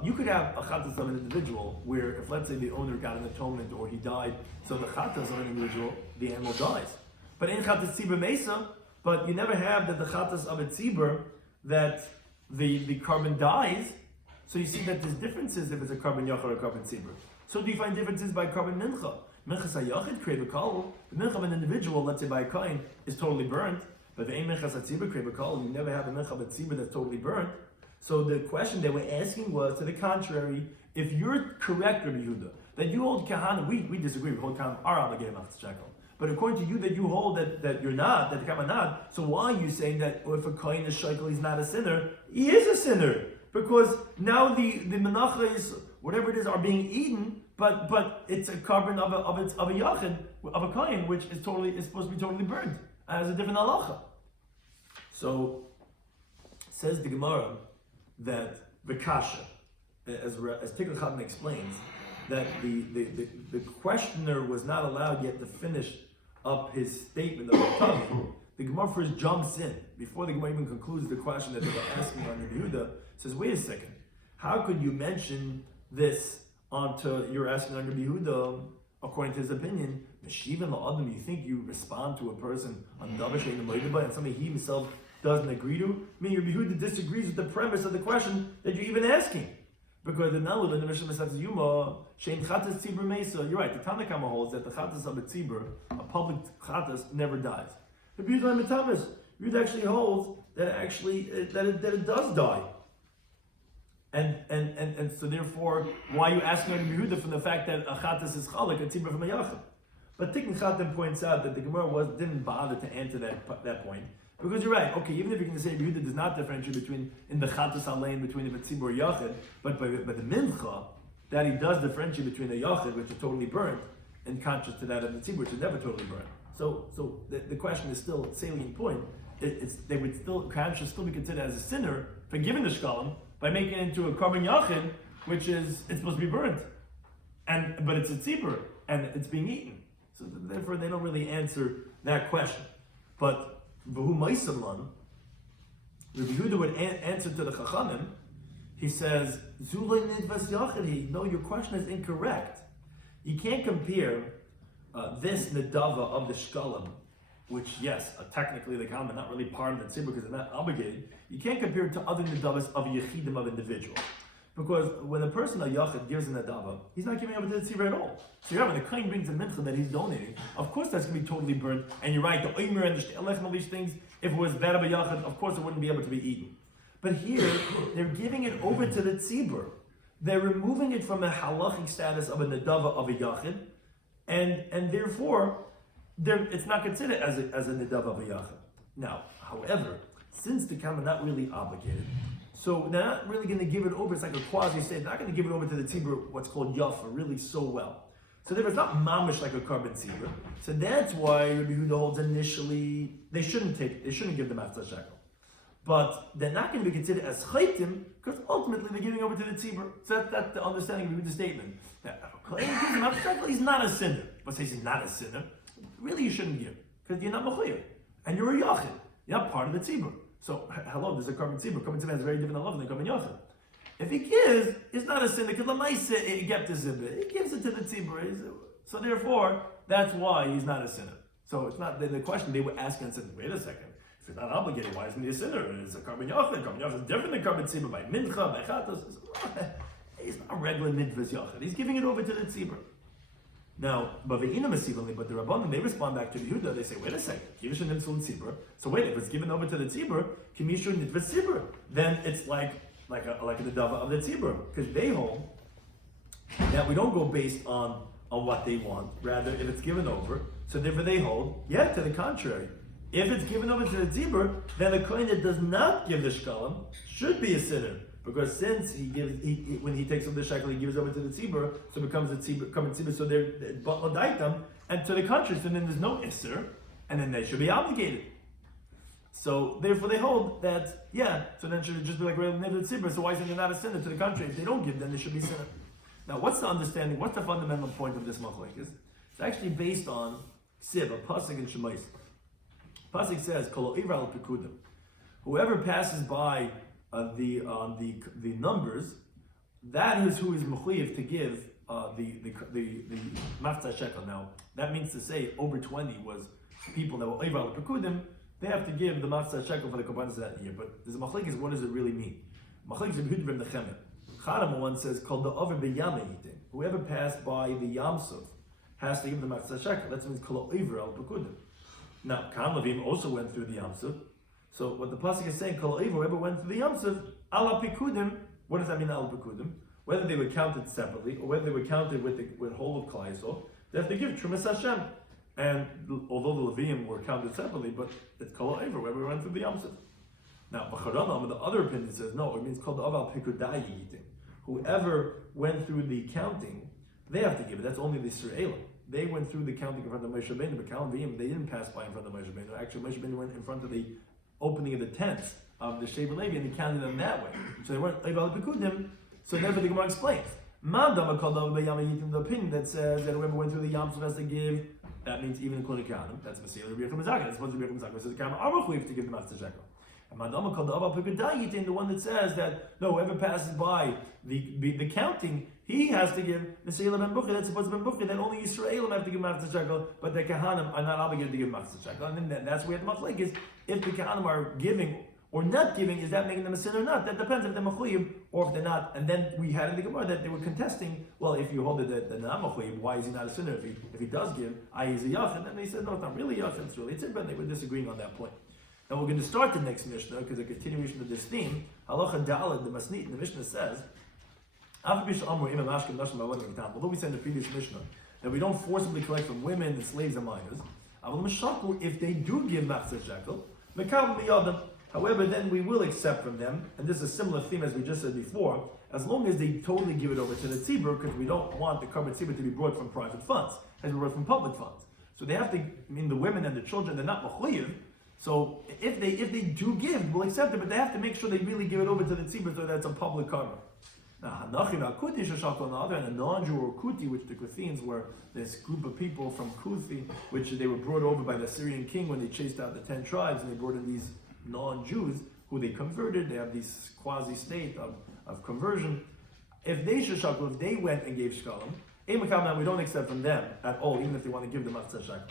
You could have a chatas of an individual where if let's say the owner got an atonement or he died, so the chatas of an individual, the animal dies. But in chatas tzibur mesa, but you never have that the chatas of a tzibur that the carbon dies. So you see that there's differences if it's a carbon yachid or a carbon tzibur. So do you find differences by carbon mincha? Minchas hayachid krei b'kol. The mincha of an individual, let's say by a kohen, is totally burnt. But the minchas hatzibur krei b'kol, you never have a mincha of a tzibur that's totally burnt. So the question they were asking was, to the contrary, if you're correct, Rabbi Yehuda, that you hold Kahanim, we disagree, we hold Kahanim are obligated matzah shekel. But according to you, that you hold that you're not, that the Kahanim are not, so why are you saying that if a kohen is shekel, he's not a sinner? He is a sinner, because now the menachos, whatever it is, are being eaten, but it's a carbon of a yachid, of a kohen, which is supposed to be totally burned, as a different halacha. So says the Gemara that Vikasha, as Tikkun Chatan explains, that the questioner was not allowed yet to finish up his statement of the Tavi. The Gemara first jumps in before the Gemara even concludes the question that they were asking on Rabbi Yehuda. Says, wait a second, how could you mention this onto you're asking on Rabbi Yehuda according to his opinion? Meshivan la'adam, you think you respond to a person on davar she'eino moed and something he himself doesn't agree to? I mean, Rabbi Yehuda disagrees with the premise of the question that you're even asking. Because the Nalud in the Mishnah says, Yuma, Shein Chatas Tzibur Mesa, you're right, the Tanna Kama holds that the Chatas of a Tzibur, a public Chatas, never dies. The Yehuda Mitamis, Yehuda actually holds that it does die. And so therefore, why are you asking Rabbi Yehuda from the fact that a Chatas is Chalik, a Tzibur from a Yachid? But Tikkun Chatan points out that the Gemara didn't bother to answer that point. Because you're right, okay, even if you're going to say Yehuda does not differentiate between, in the Chatas Alein, between the Tzibur or Yachid, but by the Mincha, that he does differentiate between the Yachid, which is totally burnt, and conscious to that of the Tzibur, which is never totally burnt. So the question is still a salient point. They would still, Kohen should still be considered as a sinner for giving the Shekalim by making it into a carbon Yachid, which is, it's supposed to be burnt. But it's a Tzibur, and it's being eaten. So therefore they don't really answer that question. But V'hu Maisalan, Rabbi Yehuda would answer to the Chachamim. He says, "Zulay nidvas yachidi." No, your question is incorrect. You can't compare this nedava of the shkalim, which yes, technically the Chachamim are not really part of the tzibur because they're not obligated. You can't compare it to other nedavas of yechidim of individual. Because when a person, a yachid, gives a nedava, he's not giving over to the tzibur at all. So when the kohen brings a mincha that he's donating, of course that's going to be totally burnt. And you're right, the oimer and the shtelech and all these things, if it was that of a yachid, of course it wouldn't be able to be eaten. But here, they're giving it over to the tzibur. They're removing it from a halachic status of a nedava of a yachid, and therefore, it's not considered as a nedava of a yachid. Now, however, since the Kama not really obligated, so they're not really going to give it over. It's like a quasi state. They're not going to give it over to the tzibur, what's called yafa, really so well. So therefore, it's not mamish like a carbon tzibur. So that's why Rabbi Yehuda holds initially they shouldn't give the matzah shekel. But they're not going to be considered as chaytim because ultimately they're giving over to the tzibur. So that's the understanding of the statement. Now, he's not a sinner. But say he's not a sinner, really you shouldn't give because you're not mechuyev and you're a yachid. You're not part of the tzibur. So, hello, there's a carbon tzibur. Carbon tzibur has a very different love than carbon yachid. If he gives, it's not a sin because the ma'aseh he get the zibur. He gives it to the tzibur. So therefore, that's why he's not a sinner. So it's not the question they were asking and said, wait a second, if he's not obligated, why isn't he a sinner? It's a carbon yachid. Carbon yachid is different than carbon tzibur by mincha, by chatos. He's not a regular midvas yachid. He's giving it over to the tzibur. Now, but the Rabbanim, they respond back to the Yehuda, they say, wait a second, Kivish and tzibur. So wait, if it's given over to the tzibur, Kimishu nidvas tzibur, then it's like a nedava of the tzibur, because they hold that we don't go based on what they want, rather if it's given over, so therefore they hold, to the contrary. If it's given over to the tzibur, then a kohen that does not give the shkalim should be a sinner. Because since when he takes over the shekel, he gives over to the tzibur, so it becomes a tzibur, so they're batladaitam, and to the contrary, so then there's no isser, and then they should be obligated. So therefore they hold that, so then it should just be like regular nivd tzibur, so why is it not a sinner? To the contrary, if they don't give, then they should be sinner. Now what's the understanding, what's the fundamental point of this machlokes? It's actually based on Siv, a pasuk in Shemais. Pasuk says, Kol ivra al pekudim. Whoever passes by the numbers, that is who is mechuyev to give the matzah shekel. Now that means to say over 20 was people that were over pekudim. They have to give the matzah shekel for the korbanos that year. But there's a machlokes. What does it really mean? Machlokes is Yehuda ben Nechemah. Chadam one says called the over b'yamei eating. Whoever passed by the yamsuf has to give the matzah shekel. That means kol over al pekudim. Now Kam Levim also went through the yamsuf. So what the pasuk is saying, Kol Eiv, whoever went to the Yamsuf, ala pikudim, what does that mean, ala pikudim? Whether they were counted separately, or whether they were counted with the whole of Klal Yisrael, they have to give Trumas Hashem. And although the Levium were counted separately, but it's Kol Eiv, whoever went through the Yamsuf. Now, B'charanam, the other opinion says, no, it means Kol Da'av Pikudai Yitim. Whoever went through the counting, they have to give it. That's only the Yisraelim. They went through the counting in front of Moshe Rabbeinu, but Kal V'im, they didn't pass by in front of Moshe Rabbeinu. Actually, Moshe Rabbeinu went in front of the opening of the tents of the Sheba Levi, and he counted them that way. So they weren't Eival Pekudim, So therefore the Gemara explains. The opinion that says that whoever went through the Yam Suf has to give, that means even including Kahanim. That's Masila Rabbi Shloimy Schwartzberg. That's supposed to be Rabbi Shloimy Schwartzberg. Says the Kahanim are mechuyev to give the Matzah shekel. And Madama called the Abba Pipidayitin, the one that says that no, whoever passes by the counting, he has to give Masila Ben Bukhari. That's supposed to be Ben Bukhari. That only Yisraelim have to give Matzah shekel, but the Kahanim are not obligated to give Matzah shekel. And then that's where the machlek is. If the Kahanim are giving or not giving, is that making them a sin or not? That depends if they're mechuyev or if they're not. And then we had in the Gemara that they were contesting. Well, if you hold it that they're not mechuyev, why is he not a sinner? If he does give, he's a yachid. And then they said no, it's not really yachid. It's really a tzibah. They were disagreeing on that point. Now we're going to start the next Mishnah because a continuation of this theme. Halacha Daled, the Masnit, the Mishnah says, although we said in the previous Mishnah that we don't forcibly collect from women and slaves and minors, if they do give Matzah shekel, however, then we will accept from them, and this is a similar theme as we just said before, as long as they totally give it over to the tzibur, because we don't want the carbon tzibur to be brought from private funds, it has to be brought from public funds. So they have to, the women and the children, they're not mechuyev. So if they do give, we'll accept it, but they have to make sure they really give it over to the tzibur so that's a public carbon. Now, Hanachin al-Kuti shashakol on the other hand, a non-Jew or Kuti, which the Kuthins were this group of people from Kuthi, which they were brought over by the Syrian king when they chased out the 10 tribes, and they brought in these non-Jews who they converted. They have this quasi-state of conversion. If they shashakol, if they went and gave shkalim, we don't accept from them at all, even if they want to give the matzah shekel.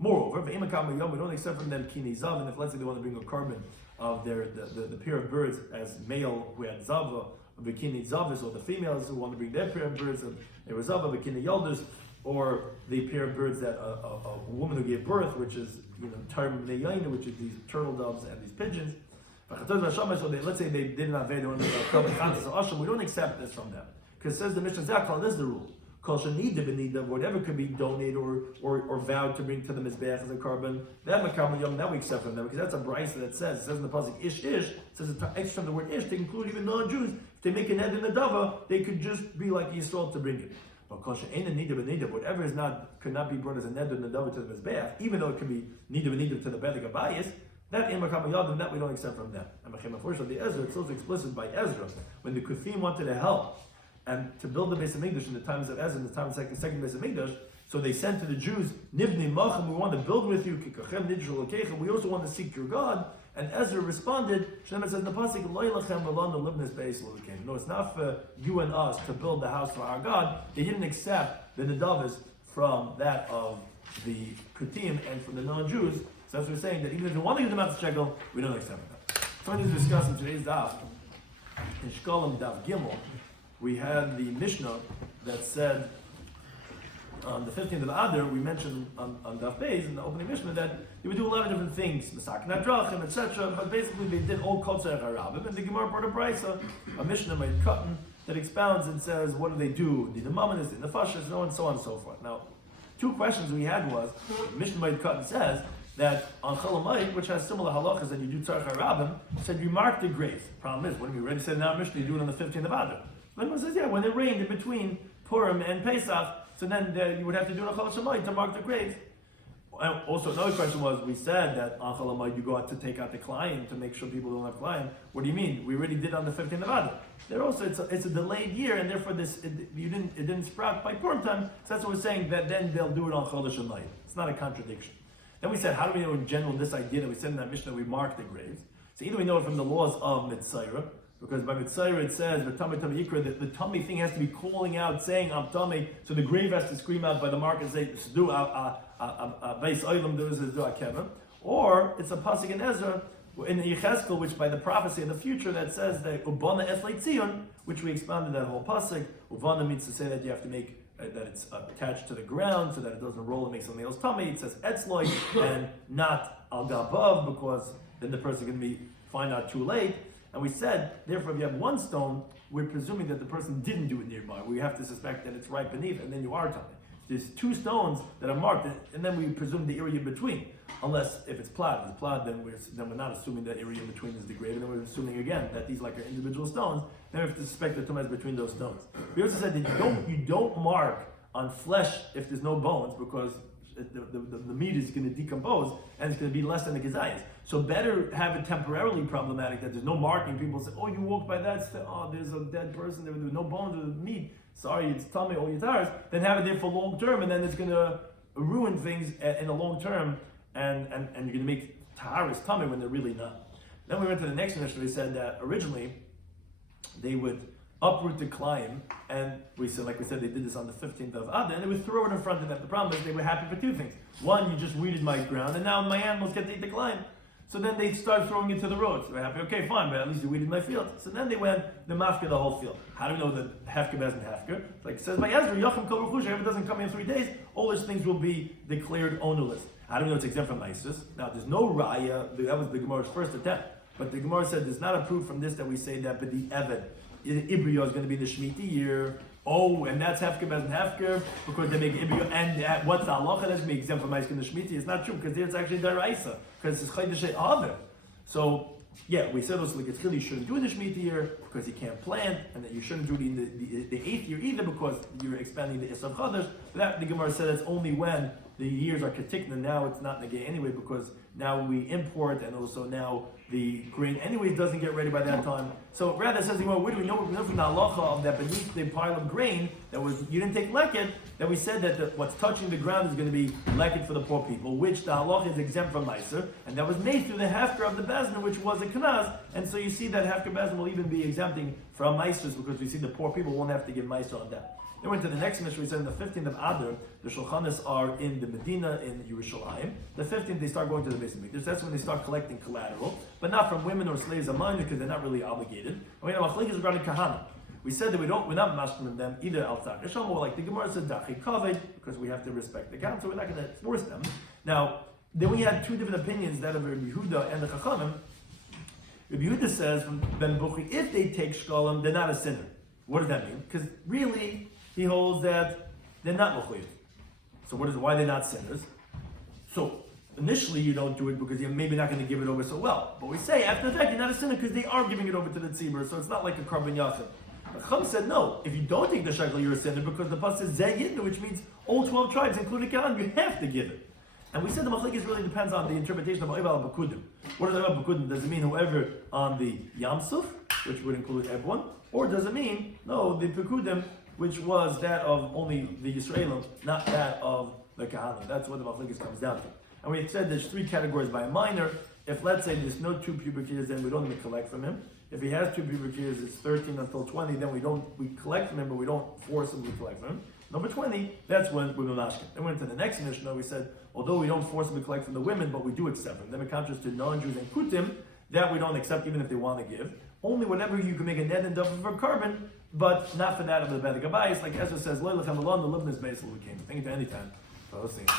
Moreover, we don't accept from them kini zav, and if let's say they want to bring a carbon of the pair of birds as male who had zava, bikini zavis, or the females who want to bring their pair of birds and they were zava bikini yolders, or the pair of birds that a woman who gave birth, which is term neyaina, which is these turtle doves and these pigeons. So let's say they did not they want to we don't accept this from them because it says the Mishnah Zakal, this is the rule. Whatever could be donated or vowed to bring to the Mizbeach as a carbon, that we accept from them, because that's a brisa that says in the pasuk ish, it says it's extra from the word ish to include even non-Jews. If they make an ed in the dava, they could just be like Yisrael to bring it. But whatever could not be brought as a neder in the dava to the Mizbeach, even though it could be nida to the Bedek Abayis, that we don't accept from them. And the Ezra, it's also explicit by Ezra, when the Kuthim wanted to help and to build the Beis Hamikdash in the times of Ezra, in the time of the second Beis Hamikdash, so they sent to the Jews, Nivni Machem, we want to build with you, Kikachem Nidjul Lekechem, we also want to seek your God. And Ezra responded, Shem says in the pasuk, Lo Yilachem V'Lo Libnes Beis Lekechem. No, it's not for you and us to build the house for our God. They didn't accept the Nadavis from that of the Kutim and from the non-Jews. So that's what we're saying, that even if we want to give the Matzah shekel, we don't accept that. So when we discuss in today's Daf, in Shekalim Daf Gimel, we had the Mishnah that said on the 15th of Adar, we mentioned on Daf Beis in the opening Mishnah that they would do a lot of different things, Masak Nadrachim, etc. But basically they did all Kotzer Harabim, and the Gemara brought a brisa, a Mishnah made Katan, that expounds and says, what do they do? The Mamonis, the Nefashis, so on and so forth. Now, two questions we had was, Mishnah made Katan says that on Cholamayit, which has similar halachas that you do Tzarech Harabim, said you mark the graves. Problem is, when we already said in our Mishnah, you do it on the 15th of Adar. Then one says, when it rained in between Purim and Pesach, so then you would have to do a Chol Shamayit to mark the graves. Also, another question was, we said that on Chol Shamayit you go out to take out the client to make sure people don't have client. What do you mean? We already did on the 15th of Adar. There also, it's a delayed year, and therefore it didn't sprout by Purim time. So that's what we're saying, that then they'll do it on Chol Shamayit. It's not a contradiction. Then we said, how do we know in general this idea that we said in that Mishnah we mark the graves? So either we know it from the laws of Mitzayra, because by Mitzayra it says, the tummy thing has to be calling out, saying, I'm tummy, so the grave has to scream out by the mark and say, or it's a pasuk in Ezra, in Yechezkel, which by the prophecy in the future that says that Ubana Eslei Tzion, which we expounded that whole pasuk. Ubana means to say that you have to make that it's attached to the ground so that it doesn't roll and make something else tummy. It says Etzloi and not Al Gabav, because then the person can find out too late. And we said, therefore, if you have one stone, we're presuming that the person didn't do it nearby. We have to suspect that it's right beneath, and then you are tummy. There's two stones that are marked, and then we presume the area in between. Unless if it's plowed, then we're not assuming that area in between is the grave, and then we're assuming again that these are individual stones. Then we have to suspect the tumah is between those stones. We also said that you don't mark on flesh if there's no bones, because the meat is going to decompose and it's going to be less than the gezayis. So better have it temporarily problematic that there's no marking. People say, oh, you walk by that, there's a dead person there with no bones or meat. Sorry, it's tummy or yitaris. Then have it there for long term, and then it's going to ruin things in the long term, and you're going to make taharis tummy when they're really not. Then we went to the next initiative. We said that originally they would uproot the climb, and we said, like we said, they did this on the 15th of Adar, and they would throw it in front of them. The problem is they were happy for two things. One, you just weeded my ground, and now my animals get to eat the climb. So then they started throwing it to the road. So they're happy, okay, fine, but at least you weeded my field. So then they went, the mafka the whole field. How do we know that hefker doesn't hefker? Like it says by Ezra, Yachim Kol Ruchush, if it doesn't come in 3 days, all those things will be declared ownerless. How do we know it's exempt from ISIS? Now, there's no raya, that was the Gemara's first attempt. But the Gemara said there's not a proof from this that we say that, but the Eved, Ibriyo is going to be the Shemitah year. Oh, and that's hefker doesn't hefker because they make Ibriyo. And what's the halacha that's going to be exempt from ISIS in the Shemitah? It's not true because it's actually deraisa because it's Chaydesh Aver. So, yeah, we said also like it's really you shouldn't do it in the Shemitah year because you can't plant, and that you shouldn't do it in the 8th year either because you're expanding the Esav Chadash. That the Gemara said it's only when the years are ketikna. Now it's not negay anyway because now we import, and also now the grain anyways doesn't get ready by that time. So rather it says, well, where do we know from the halacha of that beneath the pile of grain that was you didn't take leket, that we said that what's touching the ground is going to be leket for the poor people, which the halacha is exempt from meiser, and that was made through the hefker of the bezna, which was a kanaz, and so you see that hefker bezna will even be exempting from meisers because we see the poor people won't have to give meiser on that. Then we went to the next mission. We said on the 15th of Adar, the Shulchanis are in the Medina, in Yerushalayim. The 15th, they start going to the Beis Hamikdash. That's when they start collecting collateral, but not from women or slaves or minors because they're not really obligated. And we have machlekes regarding kahana. We said that we're not mashlim them either outside Rishon, or like the Gemara said, dachi kaved, because we have to respect the count, so we're not going to force them. Now, then we had two different opinions, that of Rabbi Yehuda and the Chachamim. Rabbi Yehuda says from Ben Buchi, if they take shkalim, they're not a sinner. What does that mean? Because really, he holds that they're not mechuyev. So why are they not sinners? So initially you don't do it because you're maybe not going to give it over so well. But we say after the fact you're not a sinner because they are giving it over to the tzibur, so it's not like a carbon yachid. But Chum said no. If you don't take the shekel, you're a sinner because the pasuk says zeh yidnu, which means all 12 tribes, including Canaan, you have to give it. And we said the machlekes really depends on the interpretation of Oival Bakudim. What does Oival Bakudim? Does it mean whoever on the Yam Suf, which would include everyone, or does it mean no the Bakudim, which was that of only the Yisraelim, not that of the Kahanim? That's what the machlekes comes down to. And we said there's 3 categories by a minor. If let's say there's no 2 pubic years, then we don't even collect from him. If he has 2 pubic years, it's 13 until 20, then we collect from him, but we don't forcibly collect from him. Number 20, that's when we Menashkin. Then we went to the next Mishnah, we said, although we don't forcibly collect from the women, but we do accept them. Then in contrast to non-Jews and Kutim, that we don't accept even if they want to give. Only whatever you can make a net and duff for carbon, but not for that of the Bedek Abayis. Like Ezra says, Leilach Hamalon, the Libnus Beis will came. Thank you to any time for those things.